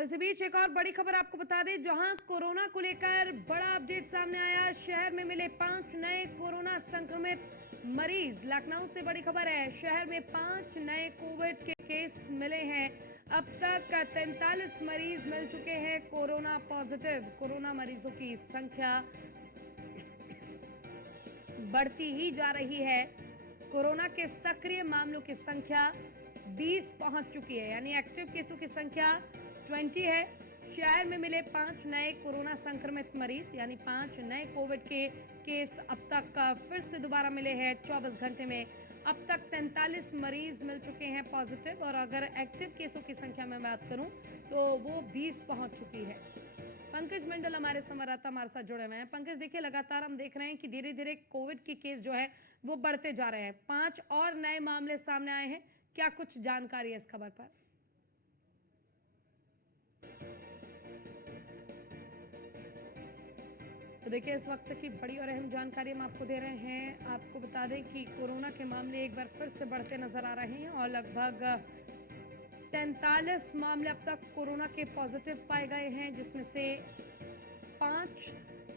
और इसी बीच एक और बड़ी खबर आपको बता दें, जहां कोरोना को लेकर बड़ा अपडेट सामने आया। शहर में मिले 5 नए कोरोना संक्रमित मरीज। लखनऊ से बड़ी खबर है, शहर में 5 नए कोविड के केस मिले हैं। अब तक 43 मरीज मिल चुके हैं कोरोना पॉजिटिव। कोरोना मरीजों की संख्या बढ़ती ही जा रही है। कोरोना के सक्रिय मामलों की संख्या 20 पहुंच चुकी है, यानी एक्टिव केसों की संख्या 20 है। शहर में मिले 5 नए कोरोना संक्रमित मरीज, यानी 5 नए कोविड के केस अब तक फिर से दोबारा मिले हैं 24 घंटे में। अब तक 43 मरीज मिल चुके हैं पॉजिटिव, और अगर एक्टिव केसों की संख्या में बात करूं तो वो 20 पहुंच चुकी है। पंकज मंडल हमारे संवाददाता हमारे साथ जुड़े हुए हैं। पंकज, देखिए लगातार हम देख रहे हैं कि धीरे धीरे कोविड के केस जो है वो बढ़ते जा रहे हैं। 5 और नए मामले सामने आए हैं, क्या कुछ जानकारी है इस खबर पर? तो देखिए, इस वक्त की बड़ी और अहम जानकारी हम आपको दे रहे हैं। आपको बता दें कि कोरोना के मामले एक बार फिर से बढ़ते नजर आ रहे हैं और लगभग 43 मामले अब तक कोरोना के पॉजिटिव पाए गए हैं, जिसमें से 5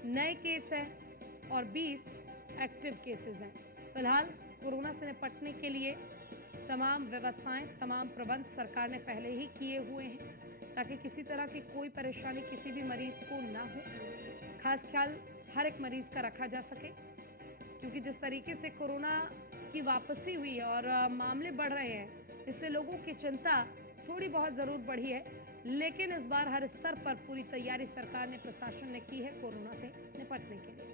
नए केस हैं और 20 एक्टिव केसेस हैं। फिलहाल कोरोना से निपटने के लिए तमाम व्यवस्थाएं, तमाम प्रबंध सरकार ने पहले ही किए हुए हैं, ताकि किसी तरह की कोई परेशानी किसी भी मरीज को ना हो। खास ख्याल हर एक मरीज का रखा जा सके, क्योंकि जिस तरीके से कोरोना की वापसी हुई है और मामले बढ़ रहे हैं, इससे लोगों की चिंता थोड़ी बहुत जरूर बढ़ी है। लेकिन इस बार हर स्तर पर पूरी तैयारी सरकार ने, प्रशासन ने की है कोरोना से निपटने के लिए।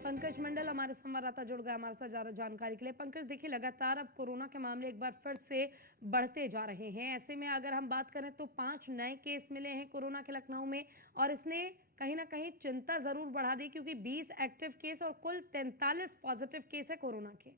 पंकज मंडल हमारे संवाददाता जुड़ गए हमारे साथ ज्यादा जानकारी के लिए। पंकज, देखिए लगातार अब कोरोना के मामले एक बार फिर से बढ़ते जा रहे हैं। ऐसे में अगर हम बात करें तो 5 नए केस मिले हैं कोरोना के लखनऊ में, और इसने कहीं ना कहीं चिंता जरूर बढ़ा दी, क्योंकि 20 एक्टिव केस और कुल 43 पॉजिटिव केस है कोरोना के।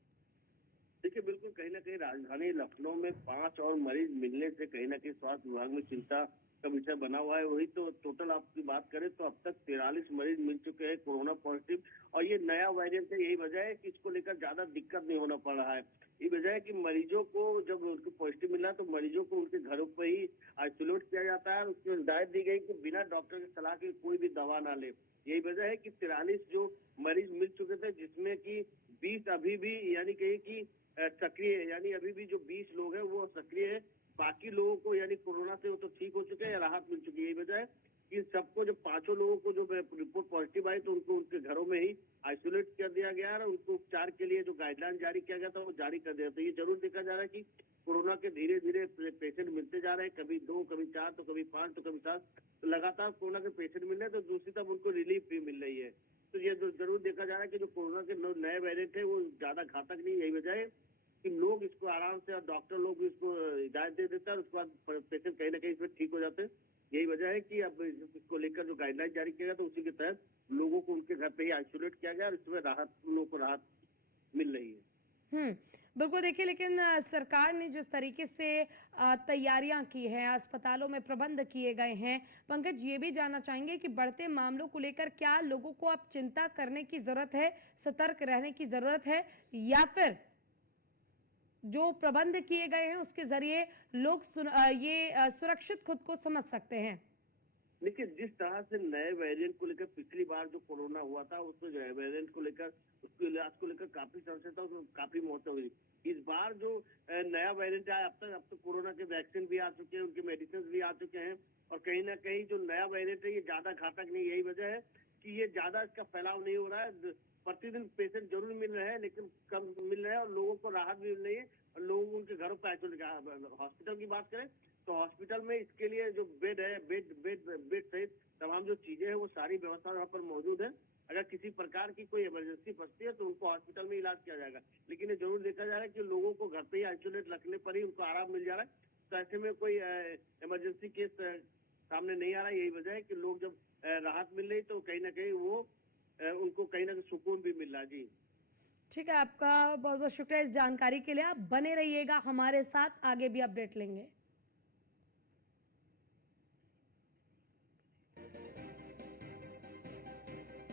देखिए, बिल्कुल कहीं ना कहीं राजधानी लखनऊ में 5 और मरीज मिलने से कहीं ना कहीं स्वास्थ्य विभाग में चिंता का विषय बना हुआ है। वही तो टोटल आपकी बात करें तो अब तक 43 मरीज मिल चुके हैं कोरोना पॉजिटिव, और ये नया वेरिएंट है। यही वजह है कि इसको लेकर ज्यादा दिक्कत नहीं होना पड़ रहा है। ये वजह है कि मरीजों को जब उनको पॉजिटिव मिला तो मरीजों को उनके घरों पर ही आइसोलेट किया जाता है। उसमें हिदायत दी गई कि बिना डॉक्टर की सलाह के कोई भी दवा ना ले। यही वजह है कि 43 जो मरीज मिल चुके थे, जिसमें कि 20 अभी भी यानी कहीं कि सक्रिय है, यानी अभी भी जो 20 लोग हैं वो सक्रिय है। बाकी लोगों को यानी कोरोना से वो तो ठीक हो चुके हैं, राहत मिल चुकी है। यही वजह है कि सबको, जो 5 लोगों को जो रिपोर्ट पॉजिटिव आई तो उनको उनके घरों में ही आइसोलेट कर दिया गया है। उनको उपचार के लिए जो गाइडलाइन जारी किया गया था वो जारी कर दिया। तो ये जरूर देखा जा रहा है कि कोरोना के धीरे धीरे पेशेंट मिलते जा रहे हैं, कभी 2, कभी 4, तो कभी 5, तो कभी 7, तो लगातार कोरोना के पेशेंट मिल रहे हैं। तो दूसरी तरफ उनको रिलीफ भी मिल रही है। तो ये जरूर देखा जा रहा है कि जो कोरोना के नए वेरिएंट है वो ज्यादा घातक नहीं। यही वजह है कि लोग इसको आराम से, और डॉक्टर लोग भी इसको हिदायत दे देता है, और उसके बाद पेशेंट कहीं ना कहीं इसमें ठीक हो जाते हैं। यही वजह है कि अब इसको लेकर जो गाइडलाइन जारी किया गया तो उसी के तहत लोगों को उनके घर पे ही आइसोलेट किया गया, और इसमें लोगों को राहत मिल रही है। बिल्कुल। देखिए, लेकिन सरकार ने जिस तरीके से तैयारियां की हैं, अस्पतालों में प्रबंध किए गए हैं, पंकज ये भी जानना चाहेंगे कि बढ़ते मामलों को लेकर क्या लोगों को अब चिंता करने की जरूरत है, सतर्क रहने की जरूरत है, या फिर जो प्रबंध किए गए हैं उसके जरिए लोग सुरक्षित खुद को समझ सकते हैं? देखिए, जिस तरह से नए वेरिएंट को लेकर पिछली बार जो कोरोना हुआ था, उसमें वेरिएंट को लेकर, उसके इलाज को लेकर काफी संशय था, उसमें काफी मौतें हुई। इस बार जो नया वेरिएंट आया, अब तक कोरोना के वैक्सीन भी आ चुके हैं, उनके मेडिसिन भी आ चुके हैं, और कहीं ना कहीं जो नया वेरिएंट है ये ज्यादा घातक नहीं। यही वजह है कि ये ज्यादा इसका फैलाव नहीं हो रहा है। प्रतिदिन पेशेंट जरूर मिल रहे हैं, लेकिन कम मिल रहे हैं, और लोगों को राहत भी मिल रही है, और लोग उनके घरों पर आइसोलेट। हॉस्पिटल की बात करें तो हॉस्पिटल में इसके लिए जो बेड है, बेड सहित तमाम जो चीजें हैं वो सारी व्यवस्था वहाँ पर मौजूद है। अगर किसी प्रकार की कोई इमरजेंसी फंसती है तो उनको हॉस्पिटल में इलाज किया जाएगा। लेकिन ये जरूर देखा जा रहा है कि लोगों को घर पे ही आइसोलेट रखने पर ही उनको आराम मिल जा रहा है। तो ऐसे में कोई इमरजेंसी केस सामने नहीं आ रहा है। यही वजह है कि लोग जब राहत मिल रही तो कहीं ना कहीं वो उनको कहीं ना कहीं सुकून भी मिल रहा। जी। ठीक है, आपका बहुत बहुत शुक्रिया इस जानकारी के लिए। आप बने रहिएगा हमारे साथ, आगे भी अपडेट लेंगे।